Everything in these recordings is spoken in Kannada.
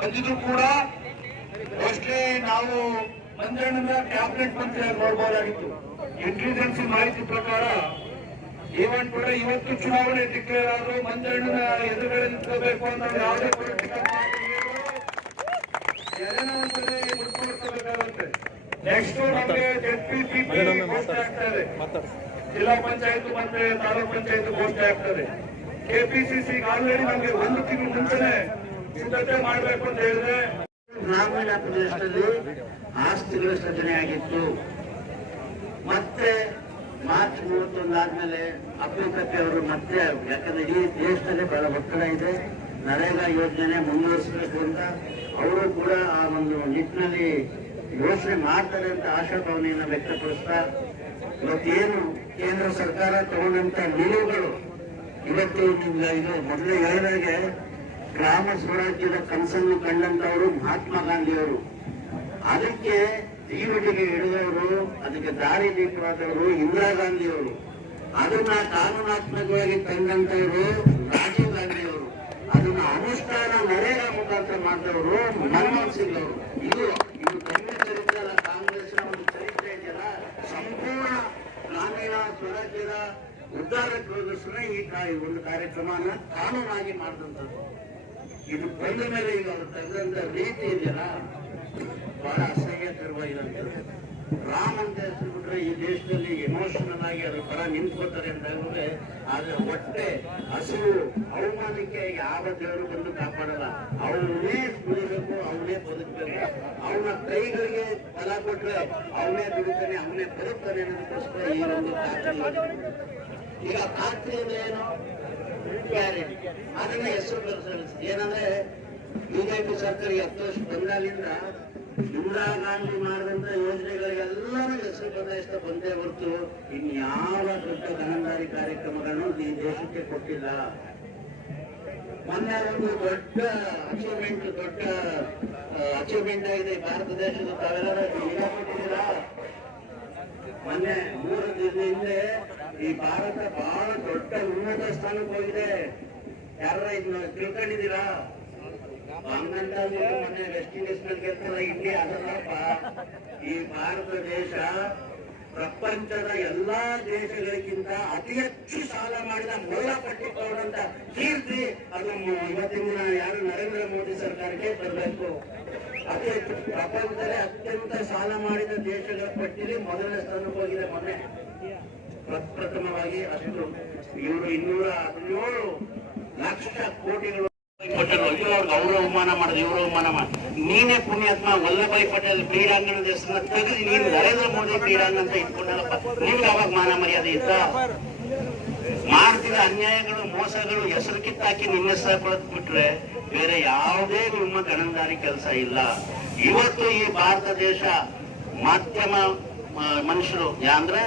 ಬಂದಿದ್ರು ಕೂಡ ಮೋಸ್ಟ್ಲಿ ನಾವು ಮಂಜಣ್ಣನ ಕ್ಯಾಬಿನೆಟ್ ಮಂತ್ರಿಯಾಗಿ ನೋಡಬಹುದಾಗಿತ್ತು. ಇಂಟೆಲಿಜೆನ್ಸ್ ಮಾಹಿತಿ ಪ್ರಕಾರ ಈವನ್ ಕೂಡ ಇವತ್ತು ಚುನಾವಣೆ ಡಿಕ್ಲೇರ್ ಆದ್ರೂ ಮಂಜಣ್ಣನ ಎದುರುಗಡೆ ನಿಂತ್ಕೋಬೇಕು ಅಂತ ಯಾವುದೇ ಪೊಲಿಟಿಕಲ್ ಮುಡ್ಕೊಳ್ಬೇಕಾಗುತ್ತೆ. ನೆಕ್ಸ್ಟ್ ನಮಗೆ ZPPP ಘೋಷಣೆ ಆಗ್ತದೆ, ಜಿಲ್ಲಾ ಪಂಚಾಯತ್ ಮತ್ತೆ ತಾಲೂಕ್ ಪಂಚಾಯತ್ ಘೋಷಣೆ ಆಗ್ತದೆ. KPCC ಆಲ್ರೆಡಿ ನಮಗೆ 1 ತಿಂಗಳು ಮುಂಚೆನೆ ಸಿದ್ಧತೆ ಮಾಡಬೇಕು ಅಂತ ಹೇಳಿದ್ರೆ ಗ್ರಾಮೀಣ ಪ್ರದೇಶದಲ್ಲಿ ಆಸ್ತಿಗಳ ಸೃಜನೆಯಾಗಿತ್ತು. ಮತ್ತೆ ಮಾರ್ಚ್ 31 ಆದ್ಮೇಲೆ ಅಪ್ಪಿತಪ್ಪಿ ಅವರು ಮತ್ತೆ, ಯಾಕಂದ್ರೆ ಇಡೀ ದೇಶದಲ್ಲಿ ಬಹಳ ಒತ್ತಡ ಇದೆ, ನರೇಗಾ ಯೋಜನೆ ಮುಂದುವರಿಸಬೇಕು ಅಂತ ಅವರು ಕೂಡ ಆ ಒಂದು ನಿಟ್ಟಿನಲ್ಲಿ ಯೋಚನೆ ಮಾಡ್ತಾರೆ ಅಂತ ಆಶಾಭಾವನೆಯನ್ನು ವ್ಯಕ್ತಪಡಿಸ್ತಾ, ಇವತ್ತೇನು ಕೇಂದ್ರ ಸರ್ಕಾರ ತಗೊಂಡಂತ ನಿಲುವುಗಳು ಇವತ್ತು ಇದು ಮೊದಲೇ ಹೇಳಿದಾಗೆ ಗ್ರಾಮ ಸ್ವರಾಜ್ಯದ ಕನಸನ್ನು ಕಂಡಂತವರು ಮಹಾತ್ಮ ಗಾಂಧಿಯವರು, ಅದಕ್ಕೆ ತೀರುಟಿಗೆ ಹಿಡಿದವರು, ಅದಕ್ಕೆ ದಾರಿ ದೀಪವಾದವರು ಇಂದಿರಾ ಗಾಂಧಿಯವರು, ಅದನ್ನ ಕಾನೂನಾತ್ಮಕವಾಗಿ ತಂದಂತವರು ರಾಜೀವ್ ಗಾಂಧಿಯವರು, ಅದನ್ನ ಅನುಷ್ಠಾನ ನರೇಗಾ ಮುಖಾಂತರ ಮಾಡಿದವರು ಮನಮೋಹನ್ ಸಿಂಗ್ ಅವರು. ಇದು ಕಡಿಮೆ ಚರಿತ್ರೆ ಅಲ್ಲ, ಕಾಂಗ್ರೆಸ್ನ ಒಂದು ಚರಿತ್ರೆ ಇದೆಯಲ್ಲ, ಸಂಪೂರ್ಣ ಗ್ರಾಮೀಣ ಸ್ವರಾಜ್ಯದ ಉದ್ಧಾರಕ್ಕೋಸ್ಕರ ಈ ಒಂದು ಕಾರ್ಯಕ್ರಮನ ಕಾನೂನಾಗಿ ಮಾಡಿದಂಥದ್ದು. ಇದು ಬಂದ ಮೇಲೆ ಈಗ ಅವರು ತೆಗೆದಂತ ರೀತಿ ಇದೆಯಲ್ಲ ಬಹಳ ಅಸಹ್ಯಕರವಾಗಿರುವಂಥದ್ದು. ರಾಮ್ ಅಂತ ಹೆಸರು ಬಿಟ್ರೆ ಈ ದೇಶದಲ್ಲಿ ಎಮೋಷನಲ್ ಆಗಿ ಅದ್ರ ಪರ ನಿಂತ್ಕೋತಾರೆ ಅಂತ ಹೇಳಿದ್ರೆ, ಆದ್ರೆ ಹೊಟ್ಟೆ ಹಸಿವು ಅವಮಾನಕ್ಕೆ ಯಾವ ದೇವರು ಬಂದು ಕಾಪಾಡಲ್ಲ. ಅವನೇ ಉಳಿಬೇಕು, ಅವನೇ ಬದುಕಬೇಕು, ಅವನ ಕೈಗಳಿಗೆ ಫಲ ಕೊಟ್ರೆ ಅವನೇ ದುಡಿತಾನೆ, ಅವನೇ ಬದುಕ್ತಾನೆ ಅನ್ನೋದಕ್ಕೋಸ್ಕರ ಈ ಒಂದು ಈಗ ಖಾತ್ರಿ ಅಂದ್ರೆ ಏನು, ಗ್ಯಾರಂಟಿ, ಅದನ್ನ ಹೆಸರು ಬರೆಸ ಏನಂದ್ರೆ ಬಿಜೆಪಿ ಸರ್ಕಾರ 10 ವರ್ಷ ಬಂದಾಗಿಂದ ಇಂದಿರಾ ಗಾಂಧಿ ಮಾಡಿದಂತ ಯೋಜನೆಗಳಿಗೆಲ್ಲರೂ ಹೆಸರು ಬದಲಾಯಿಸ್ತಾ ಬಂದೇ ಹೊರತು ಇನ್ಯಾವ ದೊಡ್ಡ ಗಣಂದಾರಿ ಕಾರ್ಯಕ್ರಮಗಳನ್ನು ಈ ದೇಶಕ್ಕೆ ಕೊಟ್ಟಿಲ್ಲ. ಮೊನ್ನೆ ಒಂದು ದೊಡ್ಡ ಅಚೀವ್ಮೆಂಟ್ ಆಗಿದೆ ಭಾರತ ದೇಶದ, ತಾವೆಲ್ಲರೂ ಕೊಟ್ಟಿದ್ದೀರಾ. ಮೊನ್ನೆ 3 ದಿನದ ಹಿಂದೆ ಈ ಭಾರತ ಬಹಳ ದೊಡ್ಡ ಉನ್ನತ ಸ್ಥಾನಕ್ಕೆ ಹೋಗಿದೆ. ಯಾರ ಇದನ್ನ ತಿಳ್ಕೊಂಡಿದ್ದೀರಾ? ಹಂಗಂತ ಮೊನ್ನೆ ವೆಸ್ಟ್ ಇಂಡೀಸ್ ನಲ್ಲಿ ಗೆಲ್ತಲ್ಲ, ಇಂಡಿಯಾ ಅದಲ್ಲಪ್ಪ. ಈ ಭಾರತ ದೇಶ ಪ್ರಪಂಚದ ಎಲ್ಲಾ ದೇಶಗಳಿಗಿಂತ ಅತಿ ಹೆಚ್ಚು ಸಾಲ ಮಾಡಿದ ಮೊದಲ ಪಟ್ಟಿ ಕೊಡುವಂತ ಕೀರ್ತಿ ಅದು ಇವತ್ತಿನ ದಿನ ಯಾರು ನರೇಂದ್ರ ಮೋದಿ ಸರ್ಕಾರಕ್ಕೆ ಬರಬೇಕು. ಅತಿ ಹೆಚ್ಚು ಪ್ರಪಂಚದಲ್ಲಿ ಅತ್ಯಂತ ಸಾಲ ಮಾಡಿದ ದೇಶಗಳ ಪಟ್ಟಿಯಲ್ಲಿ ಮೊದಲನೇ ಸ್ಥಾನಕ್ಕೆ ಹೋಗಿದೆ ಮೊನ್ನೆ ಪ್ರಪ್ರಥಮವಾಗಿ. ಅಷ್ಟು ಇವರು 217 ಲಕ್ಷ ಕೋಟಿಗಳು ಕೊಟ್ಟರು. ಅವ್ರಿಗೆ ಅವರು ಅವಮಾನ ಮಾಡಿದ್ರು, ಇವರು ಅವಮಾನ ಮಾಡಿ. ನೀನೇ ಪುಣ್ಯಾತ್ಮ ವಲ್ಲಭಾಯಿ ಪಟೇಲ್ ಕ್ರೀಡಾಂಗಣದ ಹೆಸರನ್ನ ತೆಗೆದು ನೀನು ನರೇಂದ್ರ ಮೋದಿ ಕ್ರೀಡಾಂಗಣ ಅಂತ ಇಟ್ಕೊಂಡಲ್ಲಪ್ಪ. ನಿಮ್ಗೆ ಅವಾಗ ಮಾನ ಮರ್ಯಾದೆ ಇತ್ತ? ಮಾಡ್ತಿದ್ದ ಅನ್ಯಾಯಗಳು ಮೋಸಗಳು ಹೆಸರು ಕಿತ್ತಾಕಿ ನಿಮ್ಮ ಹೆಸರು ಬಿಟ್ರೆ ಬೇರೆ ಯಾವುದೇ ನಿಮ್ಮ ಗಣಂದಾರಿ ಕೆಲಸ ಇಲ್ಲ. ಇವತ್ತು ಈ ಭಾರತ ದೇಶ ಮಾಧ್ಯಮ ಮನುಷ್ಯರು ಅಂದ್ರೆ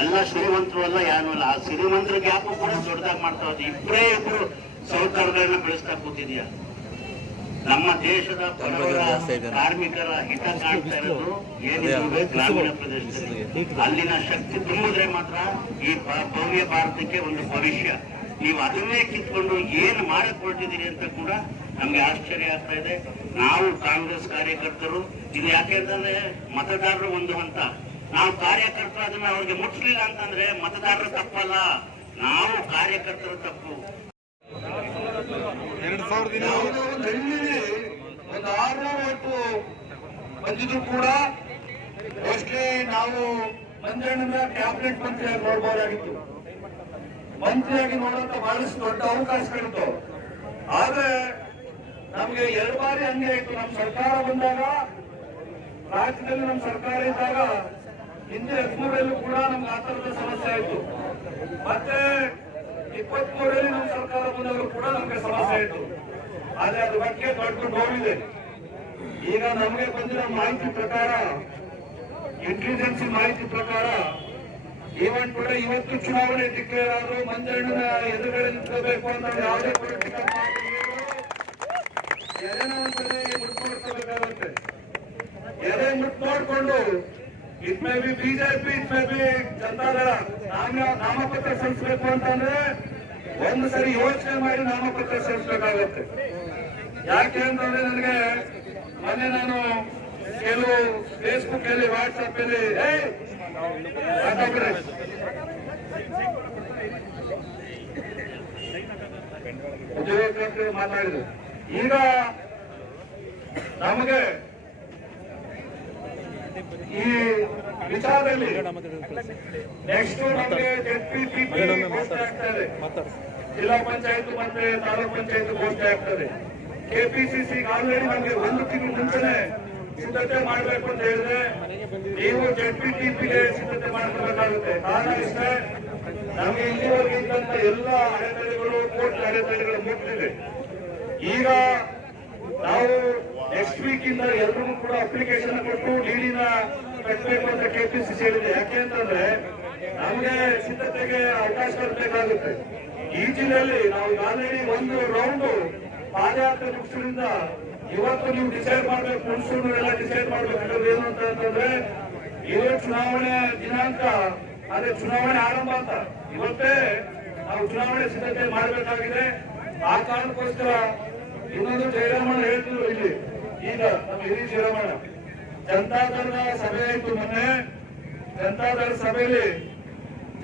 ಎಲ್ಲ ಶ್ರೀಮಂತರು ಅಲ್ಲ, ಏನೂ ಅಲ್ಲ. ಆ ಶ್ರೀಮಂತರ ಗ್ಯಾಪ್ ಕೂಡ ದೊಡ್ಡದಾಗಿ ಮಾಡ್ತಾ ಹೋದ್. ಇಬ್ಬರು ಸೌಕರ್ಯಗಳನ್ನ ಬೆಳೆಸ್ತಾ ಕೂತಿದ್ಯಾ. ನಮ್ಮ ದೇಶದ ಕಾರ್ಮಿಕರ ಹಿತ ಕಾಣ್ತಾ ಇರೋದು ಏನಿದೆ ಗ್ರಾಮೀಣ ಪ್ರದೇಶದಲ್ಲಿ. ಅಲ್ಲಿನ ಶಕ್ತಿ ತುಂಬಿದ್ರೆ ಮಾತ್ರ ಈ ಭವ್ಯ ಭಾರತಕ್ಕೆ ಒಂದು ಭವಿಷ್ಯ. ನೀವು ಅದನ್ನೇ ಕಿತ್ಕೊಂಡು ಏನು ಮಾಡಕ್ ಹೊರಟಿದ್ದೀರಿ ಅಂತ ಕೂಡ ನಮ್ಗೆ ಆಶ್ಚರ್ಯ ಆಗ್ತಾ ಇದೆ. ನಾವು ಕಾಂಗ್ರೆಸ್ ಕಾರ್ಯಕರ್ತರು ಇದು ಯಾಕೆಂತಂದ್ರೆ ಮತದಾರರು ಒಂದು ಹಂತ, ನಾವು ಕಾರ್ಯಕರ್ತರು ಅದನ್ನ ಅವ್ರಿಗೆ ಮುಟ್ಲಿಲ್ಲ ಅಂತಂದ್ರೆ ಮತದಾರರು ತಪ್ಪಲ್ಲ, ನಾವು ಕಾರ್ಯಕರ್ತರು ತಪ್ಪು. 2000 ಒಂದು 600 ಬಂದಿದ್ರು ಕೂಡ ಮೋಸ್ಟ್ಲಿ ನಾವು ಮಂಜಣ್ಣನ ಕ್ಯಾಬಿನೆಟ್ ಮಂತ್ರಿಯಾಗಿ ನೋಡಬಹುದಾಗಿತ್ತು. ಮಂತ್ರಿಯಾಗಿ ನೋಡುವಂತ ಬಹಳಷ್ಟು ದೊಡ್ಡ ಅವಕಾಶಗಳಿತ್ತು. ಆದ್ರೆ ನಮ್ಗೆ 2 ಬಾರಿ ಹಂಗೆ ಆಯ್ತು. ನಮ್ಮ ಸರ್ಕಾರ ಬಂದಾಗ, ರಾಜ್ಯದಲ್ಲಿ ನಮ್ಮ ಸರ್ಕಾರ ಇದ್ದಾಗ ಹಿಂದೆ 13ರಲ್ಲೂ ಕೂಡ ನಮ್ಗೆ ಆ ತರದ ಸಮಸ್ಯೆ ಆಯ್ತು. ಮತ್ತೆ 23ರಲ್ಲಿ ನಮ್ಮ ಸರ್ಕಾರ ಬಂದಾಗಲೂ ಕೂಡ ನಮ್ಗೆ ಸಮಸ್ಯೆ ಆಯ್ತು. ಆದ್ರೆ ಅದ್ರ ಬಗ್ಗೆ ದೊಡ್ಡ ನೋವಿದೆ. ಈಗ ನಮಗೆ ಬಂದಿರೋ ಮಾಹಿತಿ ಪ್ರಕಾರ, ಇಂಟೆಲಿಜೆನ್ಸ್ ಮಾಹಿತಿ ಪ್ರಕಾರ ಈವನ್ ಕೂಡ ಇವತ್ತು ಚುನಾವಣೆ ಡಿಕ್ಲೇರ್ ಆದ್ರೂ ಮಂಜಣ್ಣನ ಎದುರುಗಡೆ ನಿಂತ್ಕೋಬೇಕು ಅಂತ ಯಾವುದೇ ಪೊಲಿಟಿಕಲ್ ಮುಟ್ಕೊಳ್ಬೇಕಾಗುತ್ತೆ. ಎದೆ ಮುಟ್ಟು ನೋಡ್ಕೊಂಡು it may be BJP, it may be Janata Dal ನಾಮಪತ್ರ ಸಲ್ಲಿಸಬೇಕು ಅಂತಂದ್ರೆ ಒಂದು ಸರಿ ಯೋಚನೆ ಮಾಡಿ ನಾಮಪತ್ರ ಸಲ್ಲಿಸಬೇಕಾಗುತ್ತೆ. ಯಾಕೆ ಅಂತಂದ್ರೆ ನನಗೆ ಮೊನ್ನೆ ನಾನು ಕೆಲವು ಫೇಸ್ಬುಕ್ ಅಲ್ಲಿ ವಾಟ್ಸ್ಆಪ್ ಅಲ್ಲಿ ಉದ್ಯೋಗ ಮಾತಾಡಿದ್ರು. ಈಗ ನಮಗೆ ಈ ವಿಚಾರದಲ್ಲಿ ನೆಕ್ಸ್ಟ್ ನಮಗೆ ಜಿಲ್ಲಾ ಪಂಚಾಯತ್ ಮತ್ತೆ ತಾಲೂಕ್ ಪಂಚಾಯತ್ ಘೋಷಣೆ ಆಗ್ತದೆ. ಕೆಪಿಸಿಸಿ ಆಲ್ರೆಡಿ ನಮಗೆ ಒಂದು ತಿಂಗಳು ಮುಂಚೆನೆ ಸಿದ್ಧತೆ ಮಾಡಬೇಕು ಅಂತ ಹೇಳಿದ್ರೆ ನೀವು ZPTPಗೆ ಸಿದ್ಧತೆ ಮಾಡ್ಕೋಬೇಕಾಗುತ್ತೆ. ಕಾರಣ ಇಷ್ಟೇ, ನಮಗೆ ಇಲ್ಲಿವರೆಗೆ ಇದ್ದಂತ ಎಲ್ಲ ಅಡೆತಡೆಗಳು ಕೋರ್ಟ್ ಅಡೆತಡೆಗಳು ಮುಗಿದಿದೆ. ಈಗ ನಾವು ನೆಕ್ಸ್ಟ್ ವೀಕ್ ಇಂದ ಎಲ್ರಿಗೂ ಕೂಡ ಅಪ್ಲಿಕೇಶನ್ ಕೊಟ್ಟು ಡಿಡಿನ ಕಟ್ಟಬೇಕು ಅಂತ ಕೆಪಿಸಿಸಿ ಹೇಳಿದೆ. ಯಾಕೆ ಅಂತಂದ್ರೆ ನಮಗೆ ಸಿದ್ಧತೆಗೆ ಅವಕಾಶ ಕೊಡಬೇಕಾಗುತ್ತೆ. ಈ ಜಿಲ್ಲೆಯಲ್ಲಿ ನಾವು ಆಲ್ರೆಡಿ ಒಂದು ರೌಂಡ್ ಪಾದಯಾತ್ರೆ ಮುಗಿಸೋದ್ರಿಂದ ಇವತ್ತು ನೀವು ಡಿಸೈಡ್ ಮಾಡ್ಬೇಕು, ಮುನ್ಸೂನ್ ಎಲ್ಲ ಡಿಸೈಡ್ ಮಾಡ್ಬೇಕು. ಏನು ಅಂತಂದ್ರೆ ಇದೇ ಚುನಾವಣೆ ದಿನಾಂಕ, ಅದೇ ಚುನಾವಣೆ ಆರಂಭ ಅಂತ ಇವತ್ತೇ ನಾವು ಚುನಾವಣೆ ಸಿದ್ಧತೆ ಮಾಡಬೇಕಾಗಿದೆ. ಆ ಕಾರಣಕ್ಕೋಸ್ಕರ ಇನ್ನೊಂದು ಜಯರಾಮಣ್ಣ ಹೇಳ್ತಿದ್ರು ಇಲ್ಲಿ, ಈಗ ನಮ್ಮ ಹಿರಿಯ ಜಯರಾಮಣ್ಣ ಜನತಾದಳದ ಸಭೆ ಆಯ್ತು ಮೊನ್ನೆ. ಜನತಾದಳ ಸಭೆಯಲ್ಲಿ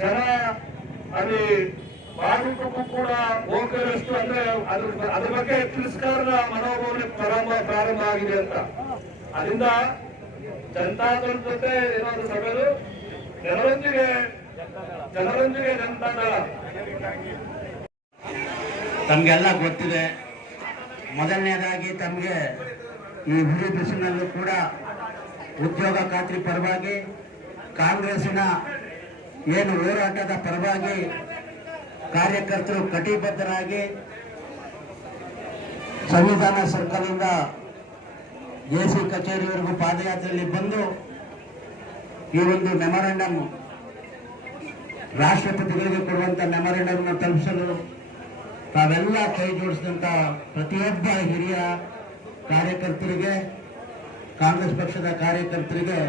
ಜನ ಅಲ್ಲಿ ಬಾಡುಟಕ್ಕೂ ಕೂಡ ಹೋಗದಷ್ಟು ಅಂದ್ರೆ ಅದ್ರ ಬಗ್ಗೆ ತಿರಸ್ಕಾರದ ಮನೋಭಾವನೆ ಪ್ರಾರಂಭ ಆಗಿದೆ ಅಂತ. ಅದರಿಂದ ಜನತಾದಳ ಜೊತೆ ಏನಾದ್ರು ಸಭೆಗಳು ಜನರೊಂದಿಗೆ ಜನತಾದಳ ತಮ್ಗೆಲ್ಲ ಗೊತ್ತಿದೆ. ಮೊದಲನೇದಾಗಿ ತಮಗೆ ಈ ಹುಲಿ ಬಿಸಿನಲ್ಲೂ ಕೂಡ ಉದ್ಯೋಗ ಖಾತ್ರಿ ಪರವಾಗಿ, ಕಾಂಗ್ರೆಸ್ಸಿನ ಏನು ಹೋರಾಟದ ಪರವಾಗಿ ಕಾರ್ಯಕರ್ತರು ಕಟಿಬದ್ಧರಾಗಿ ಸಂವಿಧಾನ ಸರ್ಕಲ್ನಿಂದ JC ಕಚೇರಿವರೆಗೂ ಪಾದಯಾತ್ರೆಯಲ್ಲಿ ಬಂದು ಈ ಒಂದು ಮೆಮೊರಾಂಡಮ್, ರಾಷ್ಟ್ರಪತಿಗಳಿಗೆ ಕೊಡುವಂತ ಮೆಮೊರಾಂಡಮ್ ತಲುಪಿಸಲು ತಾವೆಲ್ಲ ಕೈ ಜೋಡಿಸಿದಂತ ಪ್ರತಿಯೊಬ್ಬ ಹಿರಿಯ ಕಾರ್ಯಕರ್ತರಿಗೆ, ಕಾಂಗ್ರೆಸ್ ಪಕ್ಷದ ಕಾರ್ಯಕರ್ತರಿಗೆ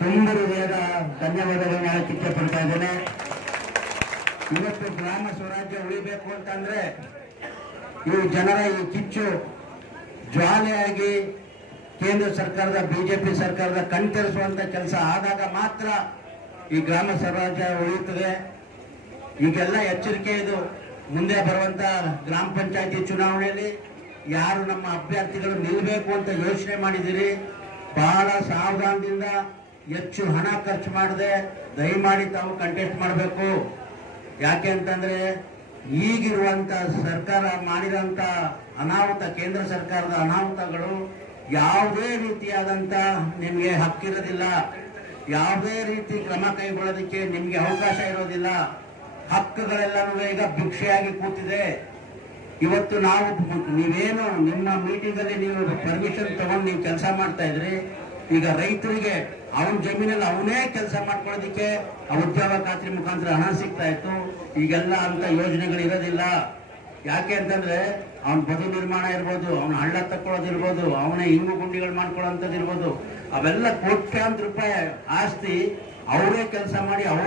ತುಂಬ ಹೃದಯದ ಧನ್ಯವಾದಗಳನ್ನು ಹೇಳಕ್ಕೆ ಪಡ್ತಾ ಇದ್ದೇನೆ. ಇವತ್ತು ಗ್ರಾಮ ಸ್ವರಾಜ್ಯ ಉಳಿಬೇಕು ಅಂತಂದ್ರೆ ಇವು ಜನರ ಈ ಕಿಚ್ಚು ಜ್ವಾಲೆಯಾಗಿ ಕೇಂದ್ರ ಸರ್ಕಾರದ ಬಿಜೆಪಿ ಸರ್ಕಾರದ ಕಣ್ತರಿಸುವಂತ ಕೆಲಸ ಆದಾಗ ಮಾತ್ರ ಈ ಗ್ರಾಮ ಸ್ವರಾಜ್ಯ ಉಳಿಯುತ್ತದೆ. ಈಗೆಲ್ಲ ಎಚ್ಚರಿಕೆ ಇದು. ಮುಂದೆ ಬರುವಂತ ಗ್ರಾಮ ಪಂಚಾಯತಿ ಚುನಾವಣೆಯಲ್ಲಿ ಯಾರು ನಮ್ಮ ಅಭ್ಯರ್ಥಿಗಳು ನಿಲ್ಲಬೇಕು ಅಂತ ಯೋಚನೆ ಮಾಡಿದಿರಿ, ಬಹಳ ಸಾವಧಾನದಿಂದ ಹೆಚ್ಚು ಹಣ ಖರ್ಚು ಮಾಡದೆ ದಯಮಾಡಿ ತಾವು ಕಂಟೆಸ್ಟ್ ಮಾಡಬೇಕು. ಯಾಕೆ ಅಂತಂದ್ರೆ ಈಗಿರುವಂತ ಸರ್ಕಾರ ಮಾಡಿರುವಂತ ಅನಾಹುತ, ಕೇಂದ್ರ ಸರ್ಕಾರದ ಅನಾಹುತಗಳು ಯಾವುದೇ ರೀತಿಯಾದಂತ ನಿಮಗೆ ಹಕ್ಕಿರೋದಿಲ್ಲ, ಯಾವುದೇ ರೀತಿ ಕ್ರಮ ಕೈಗೊಳ್ಳೋದಕ್ಕೆ ನಿಮ್ಗೆ ಅವಕಾಶ ಇರೋದಿಲ್ಲ. ಹಕ್ಕುಗಳೆಲ್ಲನೂ ಈಗ ಭಿಕ್ಷೆಯಾಗಿ ಕೂತಿದೆ. ಇವತ್ತು ನಾವು ನೀವೇನು ನಿಮ್ಮ ಮೀಟಿಂಗ್ ಅಲ್ಲಿ ನೀವು ಪರ್ಮಿಷನ್ ತಗೊಂಡು ನೀವು ಕೆಲಸ ಮಾಡ್ತಾ ಇದ್ರಿ, ಈಗ ರೈತರಿಗೆ ಅವನ ಜಮೀನಲ್ಲಿ ಅವನೇ ಕೆಲಸ ಮಾಡ್ಕೊಳ್ಳೋದಿಕ್ಕೆ ಉದ್ಯೋಗ ಖಾತ್ರಿ ಮುಖಾಂತರ ಹಣ ಸಿಗ್ತಾ ಇತ್ತು. ಈಗೆಲ್ಲ ಅಂತ ಯೋಜನೆಗಳು ಇರೋದಿಲ್ಲ. ಯಾಕೆ ಅಂತಂದ್ರೆ ಅವನ ಬದು ನಿರ್ಮಾಣ ಇರ್ಬೋದು, ಅವನ ಹಳ್ಳ ತಕ್ಕೊಳ್ಳೋದಿರ್ಬೋದು, ಅವನೇ ಇಂಗು ಗುಂಡಿಗಳು ಮಾಡ್ಕೊಳ್ಳೋಂಥದ್ದು ಇರ್ಬೋದು, ಅವೆಲ್ಲ ಕೋಟ್ಯಾಂತರ ರೂಪಾಯಿ ಆಸ್ತಿ ಅವರೇ ಕೆಲಸ ಮಾಡಿ